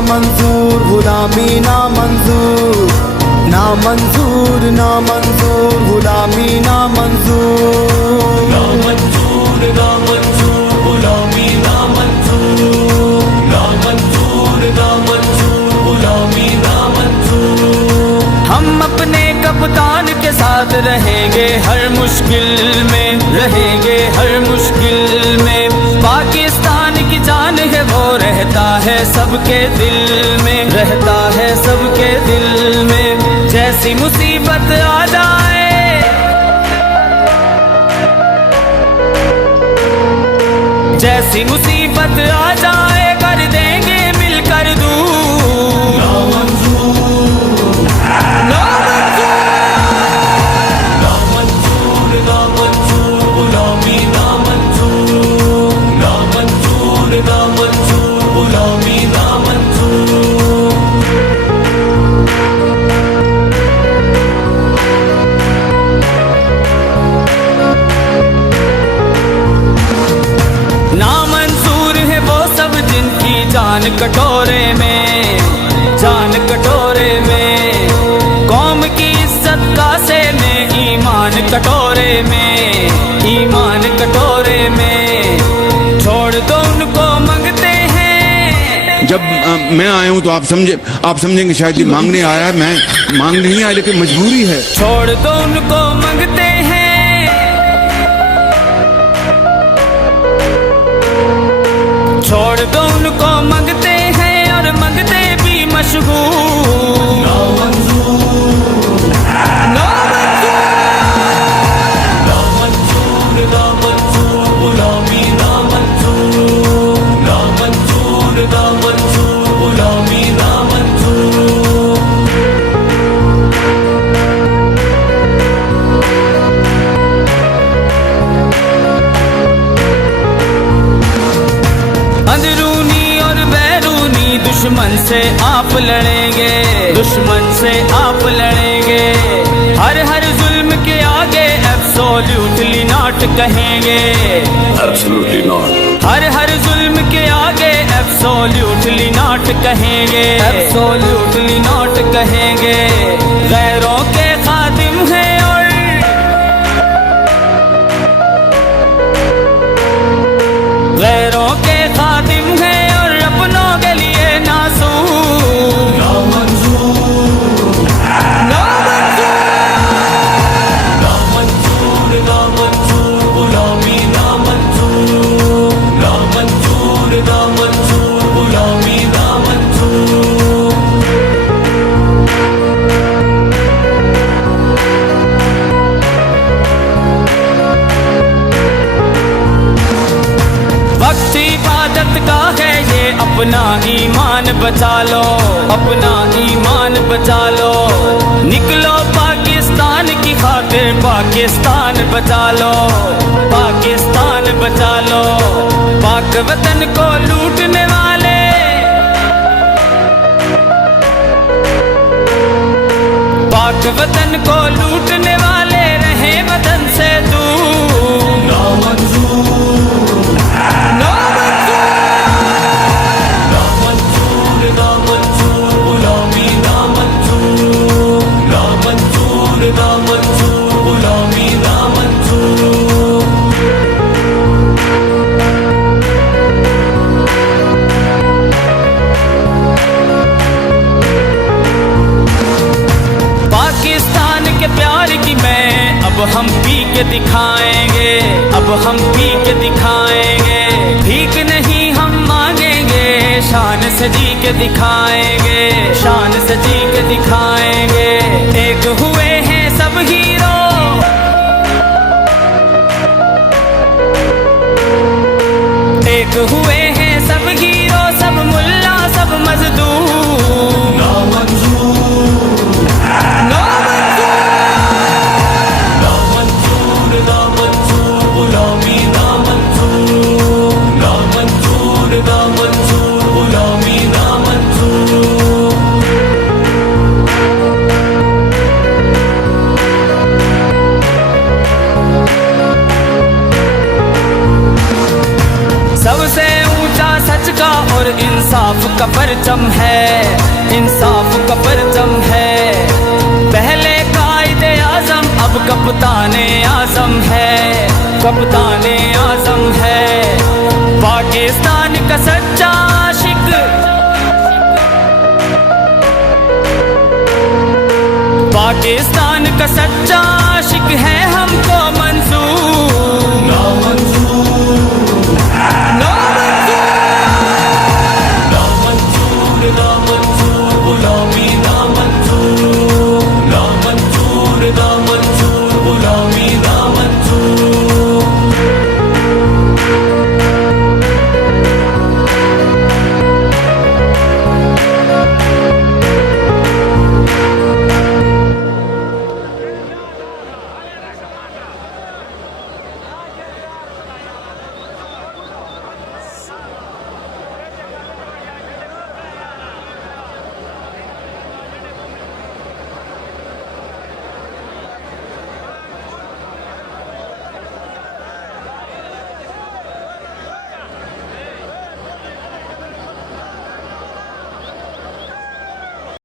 मंजूर, गुलामी ना मंजूर, ना मंजूर, ना मंजूर, गुलामी ना मंजूर, ना मंजूर, ना मंजूर, गुलामी ना मंजूर, ना मंजूर, ना मंजूर, गुलामी ना मंजूर। हम अपने कप्तान के साथ रहेंगे हर मुश्किल में, रहेंगे हर मुश्किल में। पाकिस्तान की जान है वो रहता है सबके दिल में, रहता है सबके दिल में। जैसी मुसीबत आ जाए, जैसी मुसीबत आ जाए, कर देंगे मिलकर दूर। ना मंजूर, ना ना मंजूर, ना मंजूर, गुलामी ना मंजूर, ना मंजूर, ना मंजूर, गुलामी ना मंजूर। ना मंजूर है वो सब जिनकी जान कटोरे में, जान कटोरे में। कौम की इज्जत कासे में, ईमान कटोरे में, ईमान कटोरे में। छोड़ दो उनको मंगते हैं। जब मैं आया हूँ तो आप समझेंगे शायद ये मांगने आया है। मैं मांगने नहीं आया, लेकिन मजबूरी है। छोड़ दो उनको मंगते हैं, छोड़ दो उनको मंगते हैं, और मंगते भी मशहूर। ना मंजूर, ना ना मंजूर, ना मंजूर, गुलामी ना मंजूर, ना मंजूर, ना मंजूर, गुलामी ना मंजूर। अंदरूनी और बैरूनी दुश्मन से आप लड़ेंगे, दुश्मन से आप लड़ेंगे। हर हर जुल्म के आगे एब्सोल्युटली नॉट कहेंगे, Absolutely not. हर हर जुल्म के आगे एब्सोल्युटली नॉट कहेंगे, एब्सोल्युटली नॉट कहेंगे। गैरों के खादिम हैं और गैरों के खादिम हैं, और अपनों के लिए नासूर। ना मंजूर, ना ना मंजूर, ना मंजूर, गुलामी ना मंजूर, ना मंजूर, ना मंजूर, गुलामी ना मंजूर। वक्त इबादत का है ये, अपना ईमान बचा लो, अपना ईमान बचा लो। निकलो पाकिस्तान की खातिर, पाकिस्तान बचा लो, पाकिस्तान बचा लो। पाक वतन को लूटने वाले, पाक वतन को लूटने वाले रहे वतन से दूर। ना मंजूर, ना ना मंजूर, ना मंजूर, गुलामी ना मंजूर, ना मंजूर, ना मंजूर, गुलामी ना मंजूर। पाकिस्तान के प्यार की मैं अब हम पी के दिखाएंगे, अब हम पी के दिखाएंगे। भीख नहीं हम मांगेंगे, शान से जी के दिखाएंगे, शान से जी के दिखाएंगे। एक हुए हैं सब हीरो, एक हुए हैं सब हीरो, सब मुल्ला सब मजदूर। ना मंजूर, ना ना मंजूर, ना मंजूर, गुलामी ना मंजूर, ना मंजूर, ना मंजूर, गुलामी ना मंजूर। सबसे ऊंचा सच का और इंसान इंसाफ का परचम है, इंसाफ का परचम है। पहले कायदे आजम अब कप्ताने आजम है, कप्ताने आजम है। पाकिस्तान का सच्चा आशिक, पाकिस्तान का सच्चा आशिक है हम